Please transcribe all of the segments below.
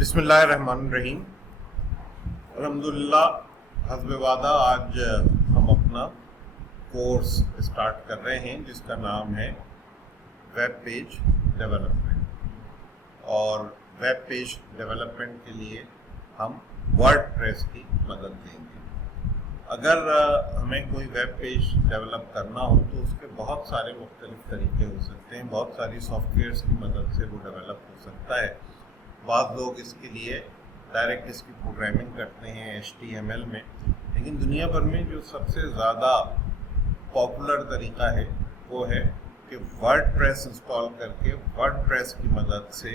बिस्मिल्लाहिर्रहमानिर्रहीम। अल्हम्दुलिल्लाह हस्ब वादा आज हम अपना कोर्स स्टार्ट कर रहे हैं जिसका नाम है वेब पेज डेवलपमेंट। और वेब पेज डेवलपमेंट के लिए हम वर्डप्रेस की मदद लेंगे। अगर हमें कोई वेब पेज डेवलप करना हो तो उसके बहुत सारे मुख्तलिफ तरीके हो सकते हैं, बहुत सारी सॉफ्टवेयर्स की मदद से वो डेवलप हो सकता है। बाद लोग इसके लिए डायरेक्ट इसकी प्रोग्रामिंग करते हैं HTML में, लेकिन दुनिया भर में जो सबसे ज़्यादा पॉपुलर तरीका है वो है कि वर्डप्रेस इंस्टॉल करके वर्डप्रेस की मदद से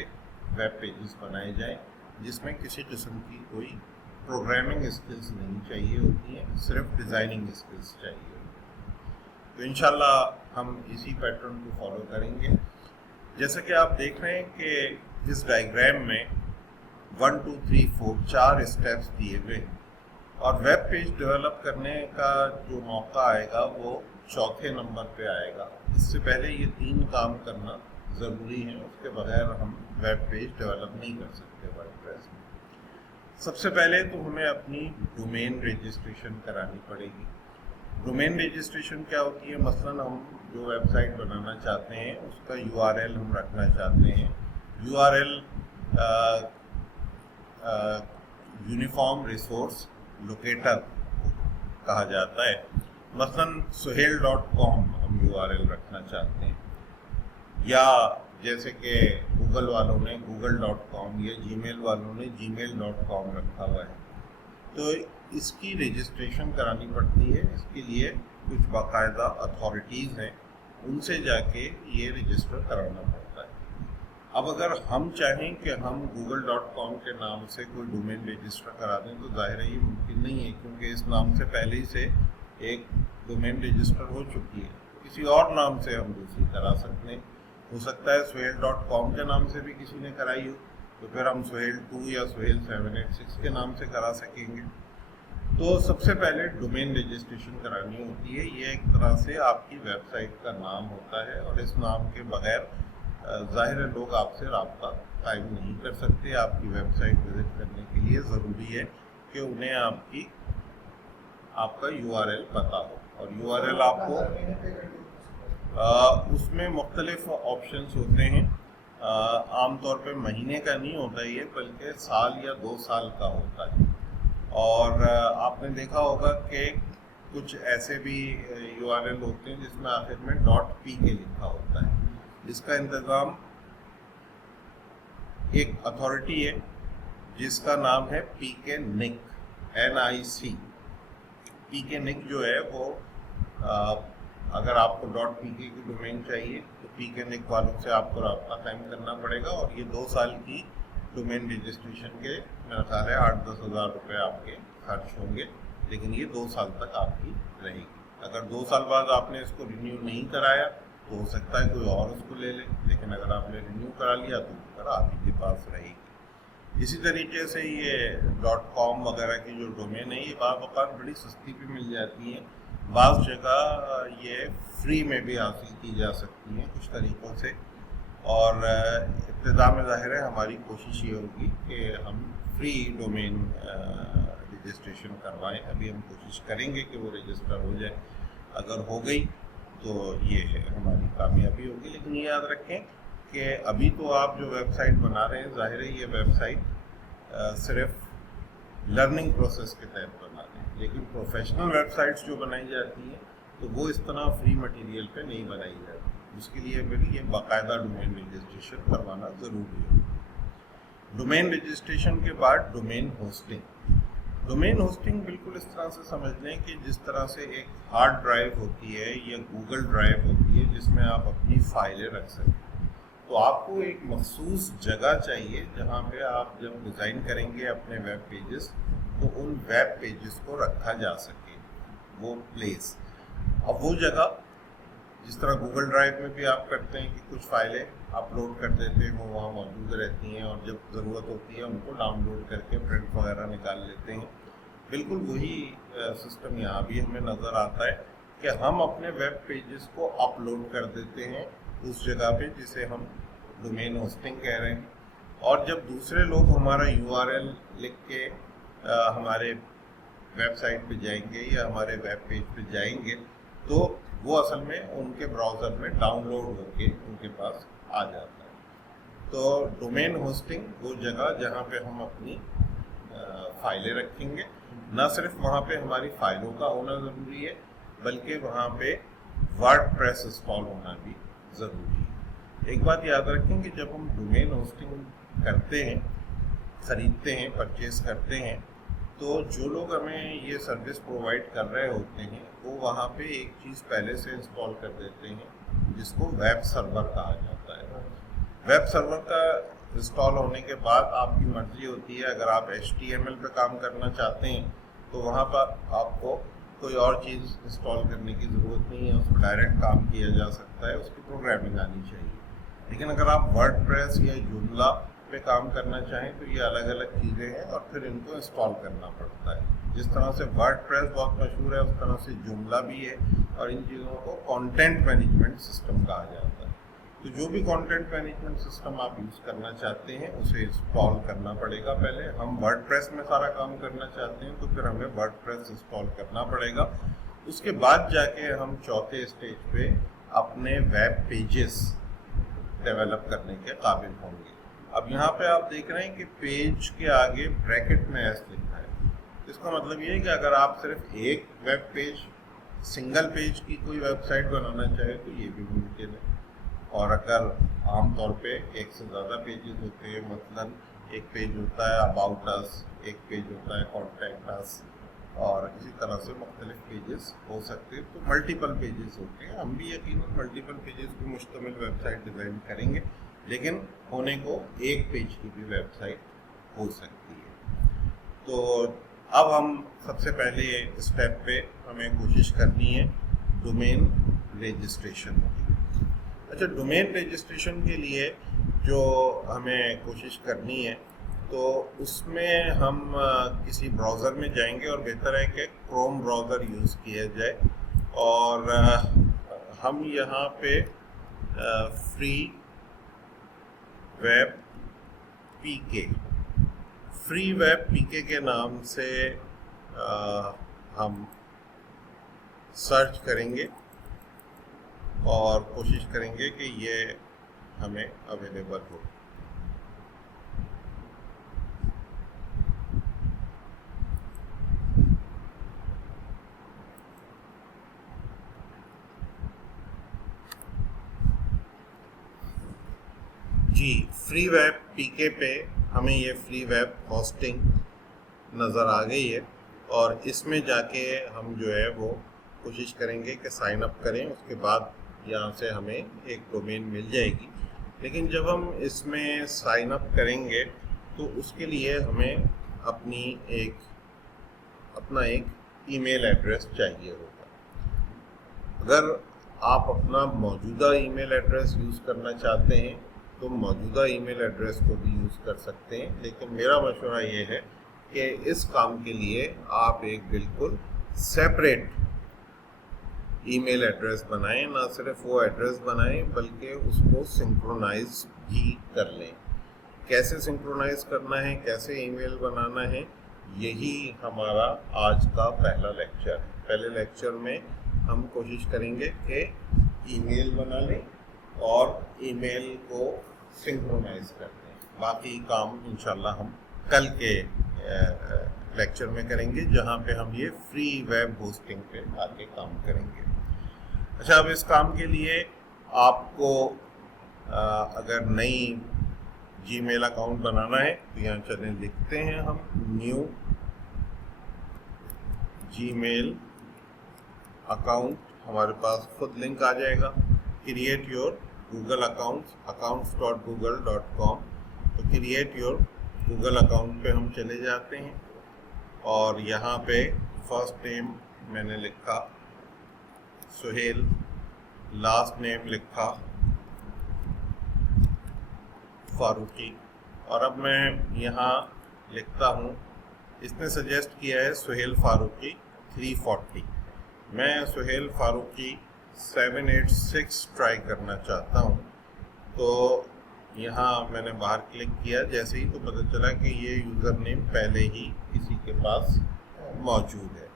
वेब पेजेस बनाए जाएं, जिसमें किसी किस्म की कोई प्रोग्रामिंग स्किल्स नहीं चाहिए होती हैं, सिर्फ डिज़ाइनिंग स्किल्स चाहिए होती। तो इंशाल्लाह हम इसी पैटर्न को फॉलो करेंगे। जैसा कि आप देख रहे हैं कि इस डायग्राम में 1 2 3 4 4 स्टेप्स दिए हुए हैं और वेब पेज डेवलप करने का जो मौका आएगा वो चौथे नंबर पे आएगा। इससे पहले ये 3 काम करना ज़रूरी है, उसके बगैर हम वेब पेज डेवलप नहीं कर सकते वर्डप्रेस में। सबसे पहले तो हमें अपनी डोमेन रजिस्ट्रेशन करानी पड़ेगी। डोमेन रजिस्ट्रेशन क्या होती है? मसलन हम जो वेबसाइट बनाना चाहते हैं उसका URL हम रखना चाहते हैं। URL यूनिफॉर्म रिसोर्स लोकेटर कहा जाता है। मसलन suhail.com हम URL रखना चाहते हैं, या जैसे कि गूगल वालों ने google.com या जीमेल वालों ने gmail.com रखा हुआ है, तो इसकी रजिस्ट्रेशन करानी पड़ती है। इसके लिए कुछ बाकायदा अथॉरिटीज़ हैं, उनसे जाके ये रजिस्टर कराना पड़ता है। अब अगर हम चाहें कि हम google.com के नाम से कोई डोमेन रजिस्टर करा दें तो जाहिर है ये मुमकिन नहीं है, क्योंकि इस नाम से पहले ही से एक डोमेन रजिस्टर हो चुकी है। किसी और नाम से हम दूसरी करा सकते हैं। हो सकता है suhail.com के नाम से भी किसी ने कराई हो, तो फिर हम suhail2 या suhail786 के नाम से करा सकेंगे। तो सबसे पहले डोमेन रजिस्ट्रेशन करानी होती है। ये एक तरह से आपकी वेबसाइट का नाम होता है और इस नाम के बगैर ज़ाहिर है लोग आपसे रब्ता कायम नहीं कर सकते। आपकी वेबसाइट विजिट करने के लिए ज़रूरी है कि उन्हें आपका URL पता हो, और URL आपको उसमें मुख्तलिफ ऑप्शंस होते हैं। आमतौर पे महीने का नहीं होता ये, बल्कि साल या 2 साल का होता है। और आपने देखा होगा कि कुछ ऐसे भी URL होते हैं जिसमें आखिर में .pk लिखा होता है। इसका इंतज़ाम एक अथॉरिटी है जिसका नाम है PKNIC, NIC। PKNIC जो है वो अगर आपको .pk की डोमेन चाहिए तो PKNIC वालों से आपको रब्ता कायम करना पड़ेगा, और ये 2 साल की डोमेन रजिस्ट्रेशन के मेरा ख्याल है 8-10 हज़ार रुपये आपके खर्च होंगे, लेकिन ये 2 साल तक आपकी रहेगी। अगर 2 साल बाद आपने इसको रिन्यू नहीं कराया तो हो सकता है कोई और उसको ले ले, लेकिन अगर आपने रिन्यू करा लिया तो वो आप ही के पास रहेगी। इसी तरीके से ये .com वगैरह की जो डोमेन है ये बाज़ बड़ी सस्ती भी मिल जाती हैं, बाज़ जगह ये फ्री में भी हासिल की जा सकती हैं कुछ तरीक़ों से। और इब्तिदा में ज़ाहिर है हमारी कोशिश ये होगी कि हम फ्री डोमेन रजिस्ट्रेशन करवाएं। अभी हम कोशिश करेंगे कि वो रजिस्टर हो जाए। अगर हो गई तो ये हमारी कामयाबी होगी। लेकिन ये याद रखें कि अभी तो आप जो वेबसाइट बना रहे हैं, ज़ाहिर है ये वेबसाइट सिर्फ लर्निंग प्रोसेस के तहत बना रहे हैं, लेकिन प्रोफेशनल वेबसाइट्स जो बनाई जाती हैं तो वो इस तरह फ्री मटेरियल पे नहीं बनाई जाती। उसके लिए फिर ये बाकायदा डोमेन रजिस्ट्रेशन करवाना ज़रूरी है। डोमेन रजिस्ट्रेशन के बाद डोमेन होस्टिंग। डोमेन होस्टिंग बिल्कुल इस तरह से समझ लें कि जिस तरह से एक हार्ड ड्राइव होती है या गूगल ड्राइव होती है जिसमें आप अपनी फाइलें रख सकें, तो आपको एक मखसूस जगह चाहिए जहाँ पे आप जब डिज़ाइन करेंगे अपने वेब पेजेस तो उन वेब पेजेस को रखा जा सके, वो प्लेस। अब वो जगह जिस तरह गूगल ड्राइव में भी आप करते हैं कि कुछ फाइलें अपलोड कर देते हैं, वो वहाँ मौजूद रहती हैं और जब ज़रूरत होती है उनको डाउनलोड करके प्रिंट वगैरह निकाल लेते हैं। बिल्कुल वही सिस्टम यहाँ भी हमें नज़र आता है कि हम अपने वेब पेजेस को अपलोड कर देते हैं उस जगह पे जिसे हम डोमेन होस्टिंग कह रहे हैं, और जब दूसरे लोग हमारा URL लिख के हमारे वेबसाइट पे जाएंगे या हमारे वेब पेज पे जाएंगे तो वो असल में उनके ब्राउज़र में डाउनलोड होके उनके पास आ जाता है। तो डोमेन होस्टिंग वो जगह जहाँ पे हम अपनी फाइलें रखेंगे, ना सिर्फ वहाँ पे हमारी फाइलों का होना ज़रूरी है बल्कि वहाँ पे वर्डप्रेस इंस्टॉल होना भी ज़रूरी है। एक बात याद रखें कि जब हम डोमेन होस्टिंग करते हैं, ख़रीदते हैं, परचेज करते हैं, तो जो लोग हमें ये सर्विस प्रोवाइड कर रहे होते हैं वो वहाँ पे एक चीज़ पहले से इंस्टॉल कर देते हैं जिसको वेब सर्वर कहा जाता है। वेब सर्वर का इंस्टॉल होने के बाद आपकी मर्जी होती है, अगर आप HTML पे काम करना चाहते हैं तो वहाँ पर आपको कोई और चीज़ इंस्टॉल करने की ज़रूरत नहीं है, उस पर डायरेक्ट काम किया जा सकता है, उसकी प्रोग्रामिंग आनी चाहिए। लेकिन अगर आप वर्डप्रेस या जूमला पे काम करना चाहें तो ये अलग अलग चीज़ें हैं और फिर इनको इंस्टॉल करना पड़ता है। जिस तरह से वर्डप्रेस बहुत मशहूर है उस तरह से जूमला भी है और इन चीज़ों को कंटेंट मैनेजमेंट सिस्टम कहा जाता है। तो जो भी कंटेंट मैनेजमेंट सिस्टम आप यूज़ करना चाहते हैं उसे इंस्टॉल करना पड़ेगा। पहले हम वर्डप्रेस में सारा काम करना चाहते हैं तो फिर हमें वर्डप्रेस इंस्टॉल करना पड़ेगा। उसके बाद जाके हम चौथे स्टेज पे अपने वेब पेजेस डेवलप करने के काबिल होंगे। अब यहाँ पे आप देख रहे हैं कि पेज के आगे ब्रैकेट में एस लिखा है। इसका मतलब ये है कि अगर आप सिर्फ एक वेब पेज, सिंगल पेज की कोई वेबसाइट बनाना चाहे तो ये भी मुमकिन है। और अगर आमतौर पे एक से ज़्यादा पेजेस होते हैं, मतलब एक पेज होता है अबाउट अस, एक पेज होता है कॉन्टैक्ट अस और इसी तरह से मुख्तलिफ पेजेस हो सकते हैं, तो मल्टीपल पेजेस होते हैं। हम भी यकीनन मल्टीपल पेजेस पर मुश्तमिल वेबसाइट डिज़ाइन करेंगे, लेकिन होने को एक पेज की भी वेबसाइट हो सकती है। तो अब हम सबसे पहले स्टेप पे हमें कोशिश करनी है डोमेन रजिस्ट्रेशन की। अच्छा, डोमेन रजिस्ट्रेशन के लिए जो हमें कोशिश करनी है तो उसमें हम किसी ब्राउज़र में जाएंगे और बेहतर है कि क्रोम ब्राउज़र यूज़ किया जाए। और हम यहाँ पे फ्री वेब पीके के नाम से हम सर्च करेंगे और कोशिश करेंगे कि ये हमें अवेलेबल हो। जी, फ्री वेब पीके पे हमें ये फ्री वेब होस्टिंग नज़र आ गई है और इसमें जाके हम जो है वो कोशिश करेंगे कि साइन अप करें। उसके बाद यहाँ से हमें एक डोमेन मिल जाएगी। लेकिन जब हम इसमें साइन अप करेंगे तो उसके लिए हमें अपना एक ईमेल एड्रेस चाहिए होगा। अगर आप अपना मौजूदा ईमेल एड्रेस यूज़ करना चाहते हैं तो मौजूदा ईमेल एड्रेस को भी यूज़ कर सकते हैं, लेकिन मेरा मशवरा ये है कि इस काम के लिए आप एक बिल्कुल सेपरेट ईमेल एड्रेस बनाएं। ना सिर्फ वो एड्रेस बनाएं बल्कि उसको सिंक्रोनाइज भी कर लें। कैसे सिंक्रोनाइज करना है, कैसे ईमेल बनाना है, यही हमारा आज का पहला लेक्चर है। पहले लेक्चर में हम कोशिश करेंगे कि ईमेल बना लें और ईमेल को सिंक्रोनाइज कर दें। बाकी काम इंशाल्लाह हम कल के लेक्चर में करेंगे जहाँ पे हम ये फ्री वेब होस्टिंग पे आके काम करेंगे। अच्छा, अब इस काम के लिए आपको अगर नई जीमेल अकाउंट बनाना है तो यहाँ चलें, लिखते हैं हम न्यू जीमेल अकाउंट, हमारे पास खुद लिंक आ जाएगा। Create your Google accounts.google.com। तो क्रिएट योर गूगल अकाउंट पे हम चले जाते हैं और यहाँ पे फर्स्ट नेम मैंने लिखा सुहेल, लास्ट नेम लिखा फारूकी और अब मैं यहाँ लिखता हूँ, इसने सजेस्ट किया है सुहेल फारूकी 340। मैं सुहेल फारूकी 786 ट्राई करना चाहता हूँ। तो यहाँ मैंने बाहर क्लिक किया जैसे ही, तो पता चला कि ये यूज़र नेम पहले ही किसी के पास मौजूद है।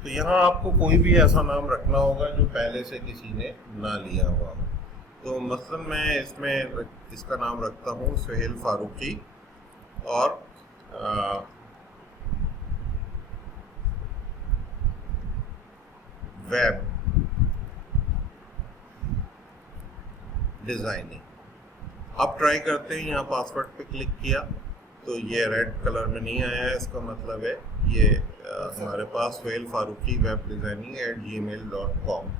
तो यहाँ आपको कोई भी ऐसा नाम रखना होगा जो पहले से किसी ने ना लिया हुआ हो। तो मसलन मैं इसमें इसका नाम रखता हूँ सुहेल फारूकी, और वेब डिज़ाइनिंग। अब ट्राई करते हैं। यहाँ पासवर्ड पे क्लिक किया तो ये रेड कलर में नहीं आया है, इसका मतलब है ये हमारे पास Suhail Farooqui web designing @gmail.com।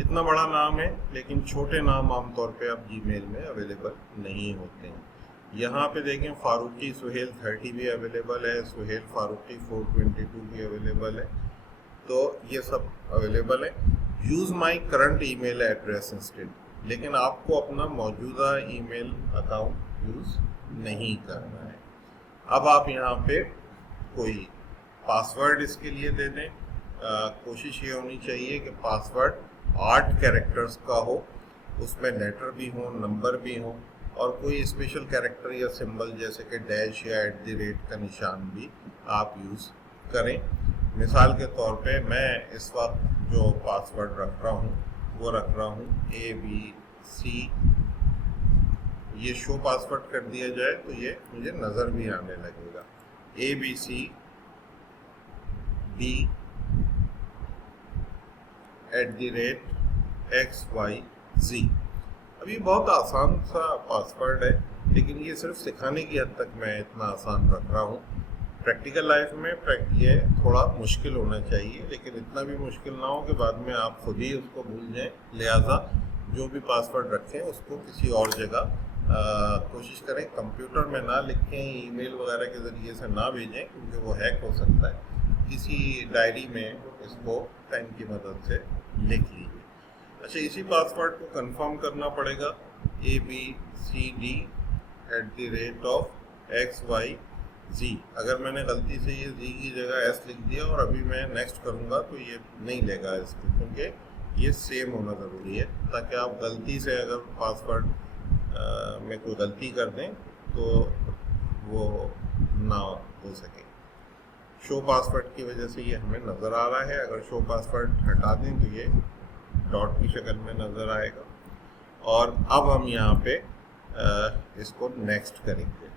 इतना बड़ा नाम है, लेकिन छोटे नाम आमतौर पे अब जीमेल में अवेलेबल नहीं होते हैं। यहाँ पे देखें फारूकी सुहेल 30 भी अवेलेबल है, सुहेल फारूकी 422 भी अवेलेबल है, तो ये सब अवेलेबल है। Use my current email address instead, लेकिन आपको अपना मौजूदा ईमेल अकाउंट यूज़ नहीं करना है। अब आप यहाँ पे कोई पासवर्ड इसके लिए दे दें। कोशिश ये होनी चाहिए कि पासवर्ड 8 कैरेक्टर्स का हो, उसमें लेटर भी हो, नंबर भी हो, और कोई स्पेशल कैरेक्टर या सिंबल जैसे कि डैश या @ का निशान भी आप यूज़ करें। मिसाल के तौर पे मैं इस वक्त जो पासवर्ड रख रहा हूँ वो रख रहा हूँ ABC। ये शो पासवर्ड कर दिया जाए तो ये मुझे नज़र भी आने लगेगा, ABC B @XYZ। अभी बहुत आसान सा पासवर्ड है, लेकिन ये सिर्फ सिखाने की हद तक मैं इतना आसान रख रहा हूँ। प्रैक्टिकल लाइफ में ये थोड़ा मुश्किल होना चाहिए, लेकिन इतना भी मुश्किल ना हो कि बाद में आप खुद ही उसको भूल जाएं। लिहाजा जो भी पासवर्ड रखें उसको किसी और जगह कोशिश करें, कंप्यूटर में ना लिखें, ईमेल वगैरह के ज़रिए से ना भेजें, क्योंकि वो हैक हो सकता है। किसी डायरी में इसको पेन की मदद से लिख लीजिए। अच्छा, इसी पासवर्ड को कंफर्म करना पड़ेगा, ABCD @XYZ। अगर मैंने गलती से ये Z की जगह S लिख दिया और अभी मैं नेक्स्ट करूँगा तो ये नहीं लेगा इसको, क्योंकि ये सेम होना ज़रूरी है, ताकि आप गलती से अगर पासवर्ड में कोई गलती कर दें तो वो ना हो सके। शो पासवर्ड की वजह से ये हमें नज़र आ रहा है, अगर शो पासवर्ड हटा दें तो ये डॉट की शक्ल में नज़र आएगा। और अब हम यहाँ पे इसको नेक्स्ट करेंगे।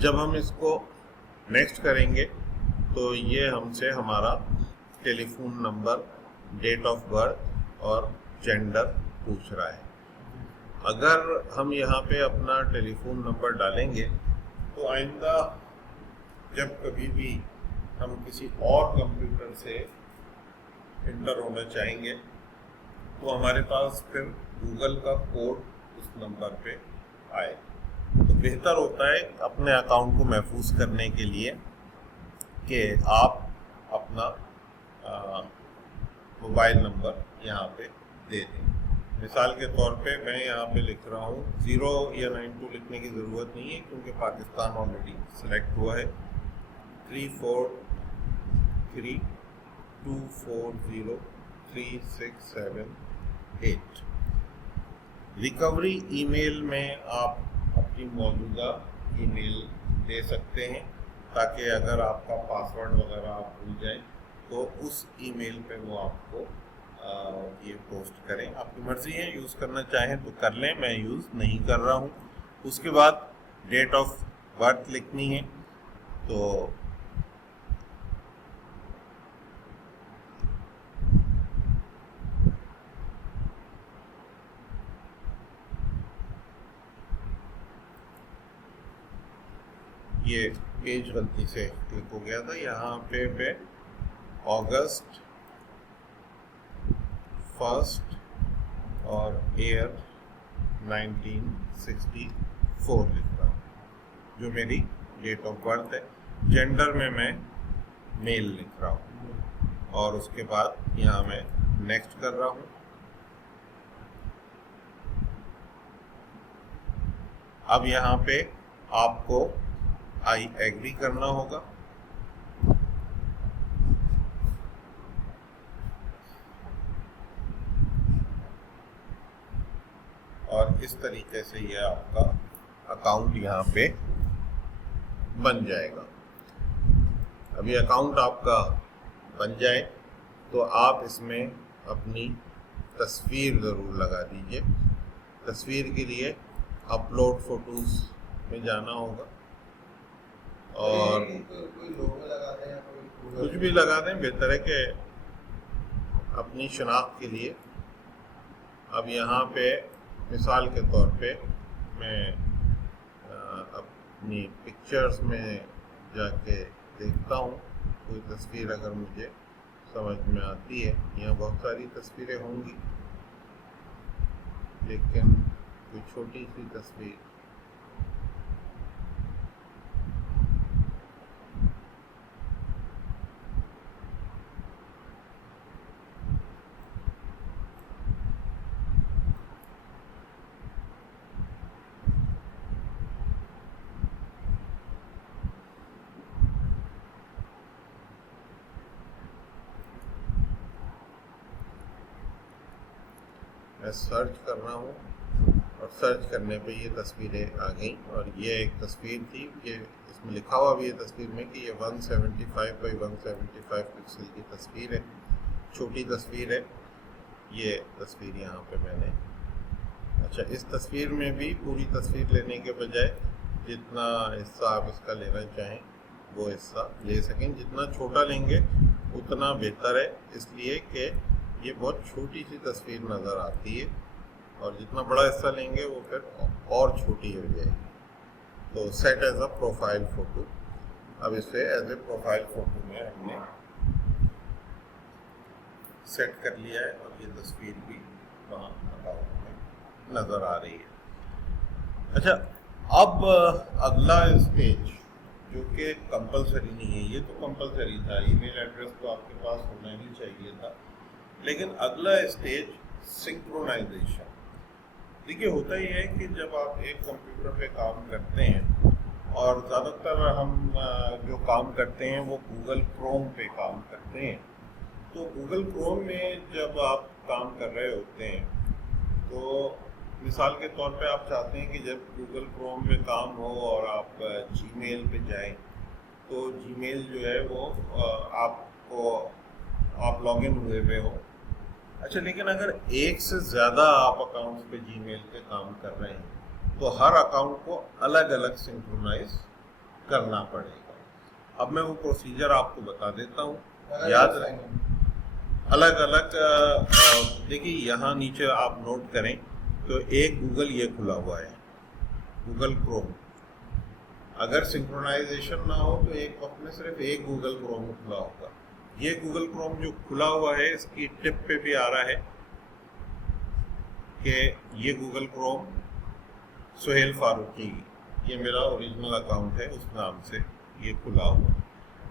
जब हम इसको नेक्स्ट करेंगे तो ये हमसे हमारा telephone number, date of birth और जेंडर पूछ रहा है। अगर हम यहाँ पे अपना टेलीफोन नंबर डालेंगे तो आइंदा जब कभी भी हम किसी और कंप्यूटर से इंटर होना चाहेंगे तो हमारे पास फिर गूगल का कोड उस नंबर पे आए। तो बेहतर होता है अपने अकाउंट को महफूज करने के लिए कि आप अपना मोबाइल नंबर यहाँ पे दे दें। मिसाल के तौर पे मैं यहाँ पे लिख रहा हूँ 0 या 92 लिखने की ज़रूरत नहीं है, क्योंकि पाकिस्तान ऑलरेडी सेलेक्ट हुआ है। 343240367 रिकवरी ईमेल में आप अपनी मौजूदा ईमेल दे सकते हैं, ताकि अगर आपका पासवर्ड वगैरह आप भूल जाएं तो उस ईमेल पे वो आपको ये पोस्ट करें। आपकी मर्ज़ी है, यूज़ करना चाहें तो कर लें, मैं यूज़ नहीं कर रहा हूँ। उसके बाद डेट ऑफ बर्थ लिखनी है, तो ये पेज गलती से क्लिक हो गया था। यहाँ पे अगस्त 1 और ईयर 1964 लिख रहा हूँ, जो मेरी डेट ऑफ बर्थ है। जेंडर में मैं मेल लिख रहा हूँ, और उसके बाद यहाँ मैं नेक्स्ट कर रहा हूँ। अब यहाँ पे आपको आई एग्री करना होगा। इस तरीके से ये आपका अकाउंट यहाँ पे बन जाएगा। अभी अकाउंट आपका बन जाए तो आप इसमें अपनी तस्वीर ज़रूर लगा दीजिए। तस्वीर के लिए अपलोड फोटोज़ में जाना होगा और कोई लोगो लगा दें या कोई कुछ भी लगा दें, बेहतर है कि अपनी शनाख्त के लिए। अब यहाँ पे मिसाल के तौर पे मैं अपनी पिक्चर्स में जाके देखता हूँ कोई तस्वीर अगर मुझे समझ में आती है। यहाँ बहुत सारी तस्वीरें होंगी लेकिन कोई छोटी सी तस्वीर मैं सर्च कर रहा हूँ और सर्च करने पे ये तस्वीरें आ गई। और ये एक तस्वीर थी, ये इसमें लिखा हुआ भी है तस्वीर में कि ये 175 बाई 175 पिक्सल की तस्वीर है, छोटी तस्वीर है। ये तस्वीर यहाँ पे मैंने, अच्छा, इस तस्वीर में भी पूरी तस्वीर लेने के बजाय जितना हिस्सा आप इसका लेना चाहें वो हिस्सा ले सकें। जितना छोटा लेंगे उतना बेहतर है, इसलिए कि ये बहुत छोटी सी तस्वीर नज़र आती है और जितना बड़ा हिस्सा लेंगे वो फिर और छोटी हो जाएगी। तो set as a profile photo, अब इसे एज ए प्रोफाइल फ़ोटो में हमने सेट कर लिया है और ये तस्वीर भी वहाँ अकाउंट में नज़र आ रही है। अच्छा, अब अगला स्टेज जो कि कंपलसरी नहीं है, ये तो कंपलसरी था, ईमेल एड्रेस तो आपके पास होना ही चाहिए था, लेकिन अगला स्टेज सिंक्रोनाइजेशन। देखिए, होता ही है कि जब आप एक कंप्यूटर पे काम करते हैं और ज़्यादातर हम जो काम करते हैं वो गूगल क्रोम पे काम करते हैं, तो गूगल क्रोम में जब आप काम कर रहे होते हैं तो मिसाल के तौर पे आप चाहते हैं कि जब गूगल क्रोम में काम हो और आप जीमेल पे जाएं तो जीमेल जो है वो आप लॉगिन हुए हुए हो। अच्छा, लेकिन अगर एक से ज़्यादा आप अकाउंट्स पे जीमेल पे काम कर रहे हैं तो हर अकाउंट को अलग अलग सिंक्रोनाइज करना पड़ेगा। अब मैं वो प्रोसीजर आपको बता देता हूँ, याद रखें। अलग अलग देखिए, यहाँ नीचे आप नोट करें तो एक गूगल ये खुला हुआ है, गूगल क्रोम। अगर सिंक्रोनाइजेशन ना हो तो एक वक्त में सिर्फ एक गूगल क्रोम खुला होगा। ये गूगल क्रोम जो खुला हुआ है इसकी टिप पे भी आ रहा है कि ये गूगल क्रोम सुहेल फारूकी, ये मेरा ओरिजिनल अकाउंट है, उस नाम से ये खुला हुआ है।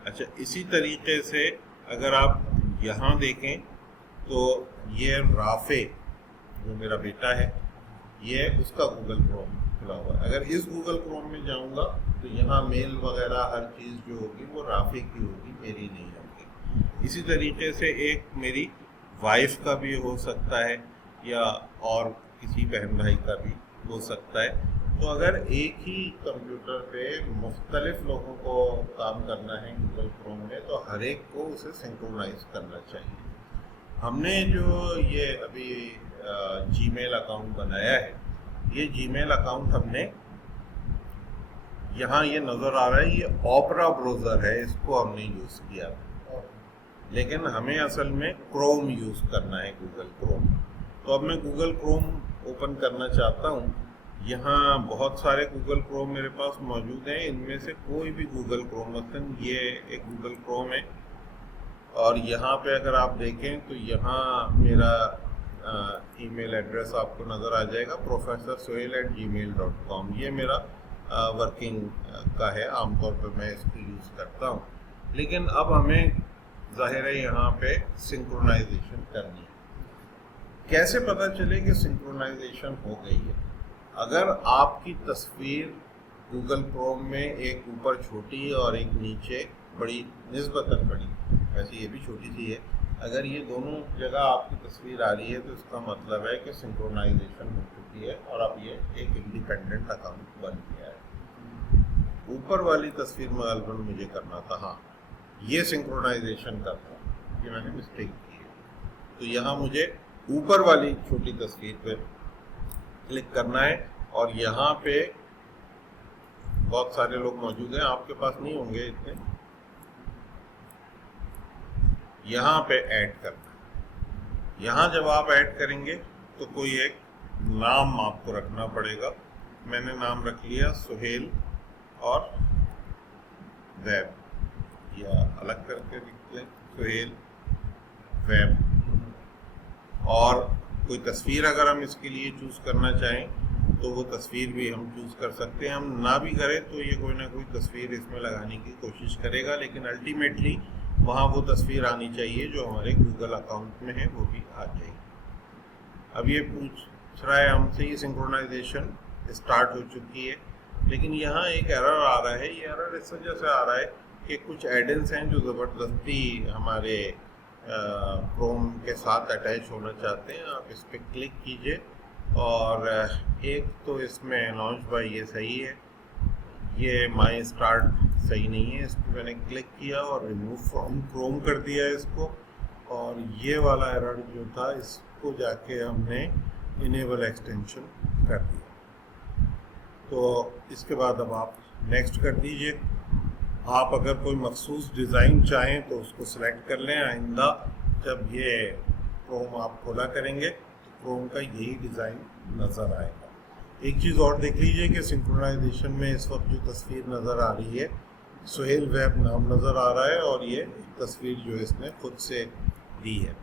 अच्छा, इसी तरीके से अगर आप यहाँ देखें तो ये राफे जो मेरा बेटा है, ये उसका गूगल क्रोम खुला हुआ है। अगर इस गूगल क्रोम में जाऊँगा तो यहाँ मेल वगैरह हर चीज़ जो होगी वो राफे की होगी, मेरी नहीं होगी। इसी तरीके से एक मेरी वाइफ का भी हो सकता है या और किसी बहन भाई का भी हो सकता है। तो अगर एक ही कंप्यूटर पे मुख्तलिफ लोगों को काम करना है गूगल क्रोम में तो हर एक को उसे सिंक्रोनाइज करना चाहिए। हमने जो ये अभी जीमेल अकाउंट बनाया है, ये जीमेल अकाउंट हमने यहाँ ये नज़र आ रहा है, ये ओपेरा ब्राउज़र है, इसको हमने यूज़ किया, लेकिन हमें असल में क्रोम यूज़ करना है, गूगल क्रोम। तो अब मैं गूगल क्रोम ओपन करना चाहता हूँ। यहाँ बहुत सारे गूगल क्रोम मेरे पास मौजूद हैं, इनमें से कोई भी गूगल क्रोम, मतलब ये एक गूगल क्रोम है और यहाँ पे अगर आप देखें तो यहाँ मेरा ईमेल एड्रेस आपको नज़र आ जाएगा, professorsohail@gmail.com। ये मेरा वर्किंग का है, आमतौर पर मैं इसको यूज़ करता हूँ। लेकिन अब हमें ज़ाहिर है यहाँ पे सिंक्रोनाइजेशन करनी है। कैसे पता चले कि सिंक्रोनाइजेशन हो गई है? अगर आपकी तस्वीर गूगल क्रोम में एक ऊपर छोटी और एक नीचे बड़ी, निस्बतन बड़ी, वैसे ये भी छोटी सी है, अगर ये दोनों जगह आपकी तस्वीर आ रही है तो इसका मतलब है कि सिंक्रोनाइजेशन हो चुकी चुकी है और अब ये एक इंडिपेंडेंट अकाउंट बन गया है। ऊपर वाली तस्वीर में गलबन मुझे करना था, हाँ ये सिंक्रोनाइजेशन करना, ये मैंने मिस्टेक की है। तो यहाँ मुझे ऊपर वाली छोटी तस्वीर पे क्लिक करना है और यहाँ पे बहुत सारे लोग मौजूद हैं, आपके पास नहीं होंगे इतने, यहाँ पे ऐड करना है। यहाँ जब आप ऐड करेंगे तो कोई एक नाम आपको रखना पड़ेगा। मैंने नाम रख लिया सुहेल और वेब, या अलग करके लिख लें सुहेल वेब। और कोई तस्वीर अगर हम इसके लिए चूज़ करना चाहें तो वो तस्वीर भी हम चूज़ कर सकते हैं। हम ना भी करें तो ये कोई ना कोई तस्वीर इसमें लगाने की कोशिश करेगा, लेकिन अल्टीमेटली वहाँ वो तस्वीर आनी चाहिए जो हमारे गूगल अकाउंट में है, वो भी आ जाएगी। अब ये पूछ रहा है हमसे, ये सिंक्रोनाइजेशन स्टार्ट हो चुकी है, लेकिन यहाँ एक एरर आ रहा है। ये एरर इस वजह से आ रहा है कि कुछ एडेंस हैं जो ज़बरदस्ती हमारे क्रोम के साथ अटैच होना चाहते हैं। आप इस पर क्लिक कीजिए और एक तो इसमें लॉन्च बाय ये सही है, ये माई स्टार्ट सही नहीं है। इस पर मैंने क्लिक किया और रिमूव फ्रॉम क्रोम कर दिया इसको, और ये वाला एरर जो था इसको जाके हमने इनेबल एक्सटेंशन कर दिया। तो इसके बाद अब आप नेक्स्ट कर दीजिए। आप अगर कोई मखसूस डिज़ाइन चाहें तो उसको सिलेक्ट कर लें। आइंदा जब ये क्रोम आप खोला करेंगे तो क्रोम का यही डिज़ाइन नज़र आएगा। एक चीज़ और देख लीजिए कि सिंक्रोनाइजेशन में इस वक्त जो तस्वीर नज़र आ रही है, सुहेल वेब नाम नज़र आ रहा है और ये तस्वीर जो इसने खुद से दी है,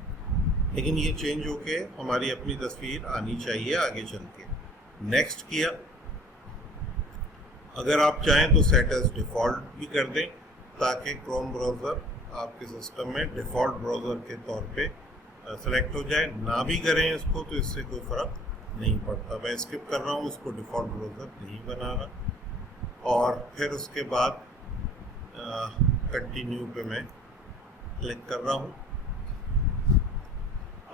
लेकिन ये चेंज होके हमारी अपनी तस्वीर आनी चाहिए आगे चल के। नेक्स्ट किया। अगर आप चाहें तो सेट एज डिफ़ॉल्ट भी कर दें ताकि क्रोम ब्राउज़र आपके सिस्टम में डिफ़ॉल्ट ब्राउज़र के तौर पे सेलेक्ट हो जाए। ना भी करें इसको तो इससे कोई फ़र्क नहीं पड़ता। मैं स्किप कर रहा हूँ, इसको डिफ़ॉल्ट ब्राउज़र नहीं बना रहा। और फिर उसके बाद कंटिन्यू पे मैं क्लिक कर रहा हूँ।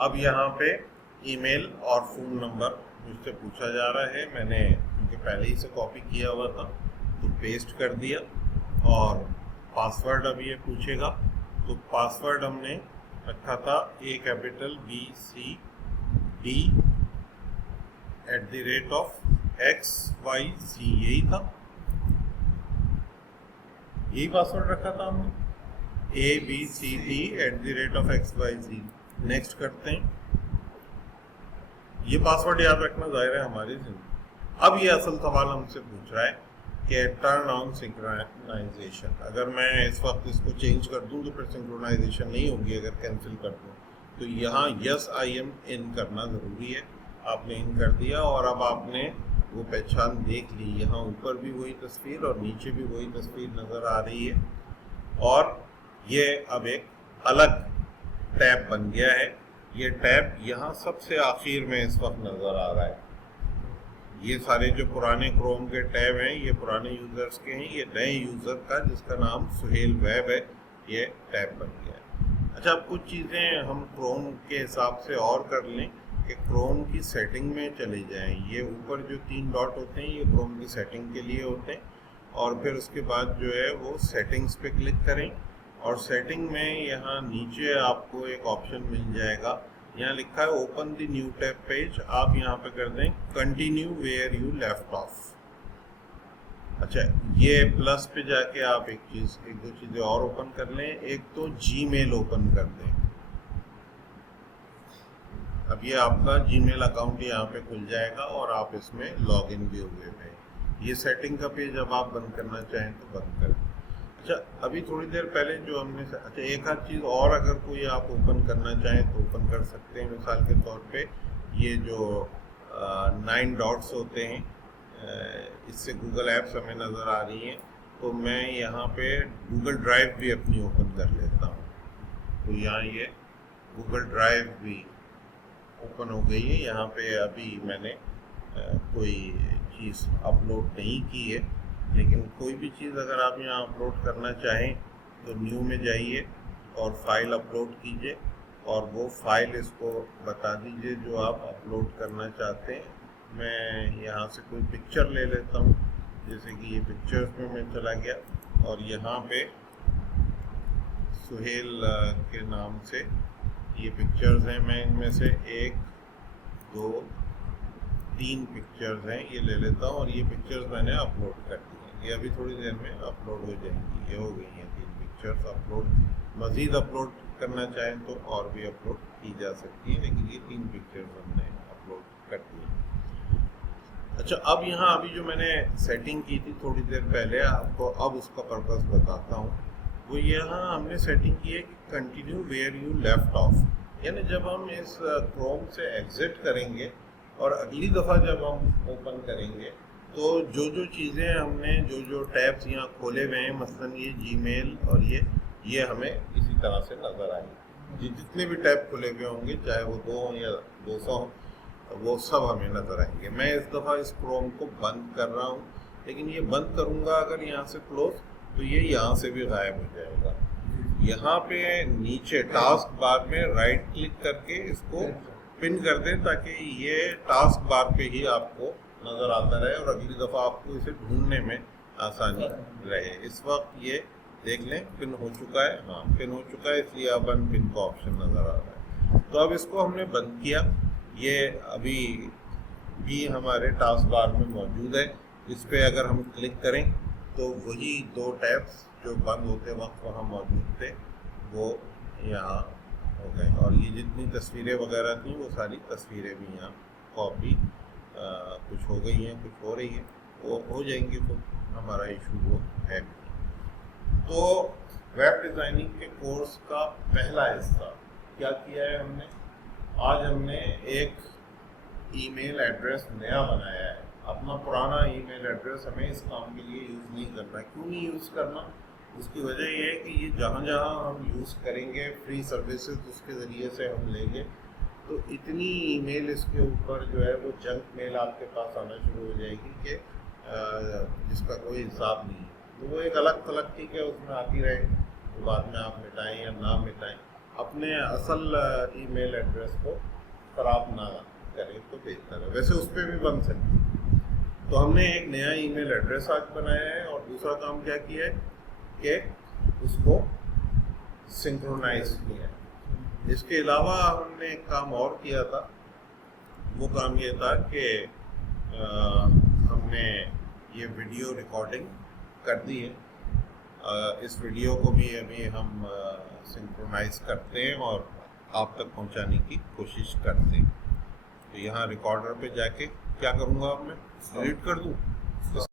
अब यहाँ पे ईमेल और फ़ोन नंबर मुझसे पूछा जा रहा है। मैंने क्योंकि पहले ही से कॉपी किया हुआ था तो पेस्ट कर दिया, और पासवर्ड अब ये पूछेगा तो पासवर्ड हमने रखा था A capital B C D @XYZ, यही था, यही पासवर्ड रखा था हमने ABCD @XYZ। नेक्स्ट करते हैं। ये पासवर्ड याद रखना जाहिर है हमारी जिंदगी। अब ये असल सवाल हमसे पूछ रहा है कि टर्न ऑन सिंक्रोनाइजेशन। अगर मैं इस वक्त इसको चेंज कर दूं तो फिर सिंक्रोनाइजेशन नहीं होगी। अगर कैंसिल कर दूं तो यहाँ यस आई एम इन करना ज़रूरी है। आपने इन कर दिया और अब आपने वो पहचान देख ली। यहाँ ऊपर भी वही तस्वीर और नीचे भी वही तस्वीर नज़र आ रही है, और ये अब एक अलग टैब बन गया है। ये टैब यहाँ सबसे आखिर में इस वक्त नज़र आ रहा है। ये सारे जो पुराने क्रोम के टैब हैं ये पुराने यूज़र्स के हैं, ये नए यूज़र का जिसका नाम सुहेल वेब है ये टैब बन गया है। अच्छा, अब कुछ चीज़ें हम क्रोम के हिसाब से और कर लें कि क्रोम की सेटिंग में चले जाएं। ये ऊपर जो 3 डॉट होते हैं ये क्रोम की सेटिंग के लिए होते हैं, और फिर उसके बाद जो है वो सेटिंग्स पे क्लिक करें, और सेटिंग में यहाँ नीचे आपको एक ऑप्शन मिल जाएगा, यहाँ लिखा है open the new tab page. आप यहाँ पे कर दें continue where you left off. अच्छा, ये प्लस पे जाके आप एक दो चीज़ें और ओपन कर लें। एक तो जीमेल ओपन कर दें। अब ये आपका जीमेल अकाउंट यहाँ पे खुल जाएगा और आप इसमें लॉगिन भी हुए हैं। ये सेटिंग का पेज अब आप बंद करना चाहें तो बंद कर दें। अच्छा, अभी थोड़ी देर पहले जो हमने अच्छा एक आध चीज़ और अगर कोई आप ओपन करना चाहें तो ओपन कर सकते हैं। मिसाल के तौर पे ये जो 9 डॉट्स होते हैं, इससे गूगल ऐप्स हमें नज़र आ रही हैं, तो मैं यहाँ पे गूगल ड्राइव भी अपनी ओपन कर लेता हूँ। तो यहाँ ये गूगल ड्राइव भी ओपन हो गई है। यहाँ पे अभी मैंने कोई चीज़ अपलोड नहीं की है, लेकिन कोई भी चीज़ अगर आप यहाँ अपलोड करना चाहें तो न्यू में जाइए और फाइल अपलोड कीजिए, और वो फाइल इसको बता दीजिए जो आप अपलोड करना चाहते हैं, मैं यहाँ से कोई पिक्चर ले लेता हूँ, जैसे कि ये पिक्चर्स में मैं चला गया और यहाँ पे सुहेल के नाम से ये पिक्चर्स हैं। मैं इनमें से 1 2 3 पिक्चर्स हैं, ये ले लेता हूँ और ये पिक्चर्स मैंने अपलोड कर दी हैं। ये अभी थोड़ी देर में अपलोड हो जाएंगी। ये हो गई हैं 3 पिक्चर्स अपलोड। मज़ीद अपलोड करना चाहें तो और भी अपलोड की जा सकती है, लेकिन ये 3 पिक्चर्स हमने अपलोड कर दी हैं। अच्छा, अब यहाँ अभी जो मैंने सेटिंग की थी थोड़ी देर पहले, आपको अब उसका पर्पस बताता हूँ। वो यहाँ हमने सेटिंग की है कि continue where you left off, यानी जब हम इस क्रोम से एग्जिट करेंगे और अगली दफ़ा जब हम ओपन करेंगे तो जो जो चीज़ें हमने जो टैब्स यहाँ खोले हुए हैं, मसलन ये जीमेल और ये हमें इसी तरह से नज़र आएंगे। जितने भी टैब खुले हुए होंगे, चाहे वो 2 हों या 200 हों, वो सब हमें नज़र आएंगे। मैं इस दफ़ा इस क्रोम को बंद कर रहा हूँ, लेकिन ये बंद करूँगा अगर यहाँ से क्लोज, तो ये यहाँ से भी गायब हो जाएगा। यहाँ पे नीचे टास्क बार में राइट क्लिक करके इसको पिन कर दें, ताकि ये टास्क बार पे ही आपको नज़र आता रहे और अगली दफ़ा आपको इसे ढूंढने में आसानी रहे। इस वक्त ये देख लें पिन हो चुका है, हाँ पिन हो चुका है, इसलिए अब अनपिन का ऑप्शन नज़र आ रहा है। तो अब इसको हमने बंद किया, ये अभी भी हमारे टास्क बार में मौजूद है। इस पर अगर हम क्लिक करें तो वही 2 टैब्स जो बंद होते वक्त वहाँ मौजूद थे वो यहाँ हो गए, और ये जितनी तस्वीरें वगैरह थी वो सारी तस्वीरें भी यहाँ कॉपी कुछ हो गई हैं, कुछ हो रही हैं, वो हो जाएंगी, तो हमारा इशू वो है। तो वेब डिज़ाइनिंग के कोर्स का पहला हिस्सा क्या किया है हमने, आज हमने एक ईमेल एड्रेस नया बनाया है। अपना पुराना ईमेल एड्रेस हमें इस काम के लिए यूज़ नहीं करना। क्यों नहीं यूज़ करना? उसकी वजह ये है कि ये जहाँ जहाँ हम यूज़ करेंगे फ्री सर्विसेज उसके ज़रिए से हम लेंगे, तो इतनी ईमेल इसके ऊपर जो है वो जंक मेल आपके पास आना शुरू हो जाएगी कि जिसका कोई हिसाब नहीं है। तो वो एक अलग थलग ठीक है, उसमें आती रहे, तो बाद में आप मिटाएं या ना मिटाएं, अपने असल ईमेल एड्रेस को ख़राब ना करें तो बेहतर है। वैसे उस पर भी बन सकती है। तो हमने एक नया ईमेल एड्रेस आज बनाया है, और दूसरा काम क्या किया है कि उसको सिंक्रोनाइज किया है। इसके अलावा हमने एक काम और किया था, वो काम ये था कि हमने ये वीडियो रिकॉर्डिंग कर दी है। इस वीडियो को भी अभी हम सिंक्रोनाइज करते हैं और आप तक पहुंचाने की कोशिश करते हैं। तो यहाँ रिकॉर्डर पे जाके क्या करूँगा, अब मैं डिलीट कर दूँ।